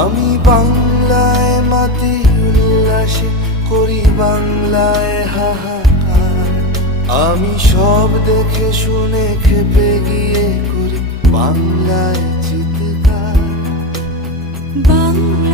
আমি বাংলায় মাতি উল্লাসে করি বাংলায় হাহাকার। আমি সব দেখে শুনে খেপে গিয়ে করি বাংলায় চিৎকার। বাংলা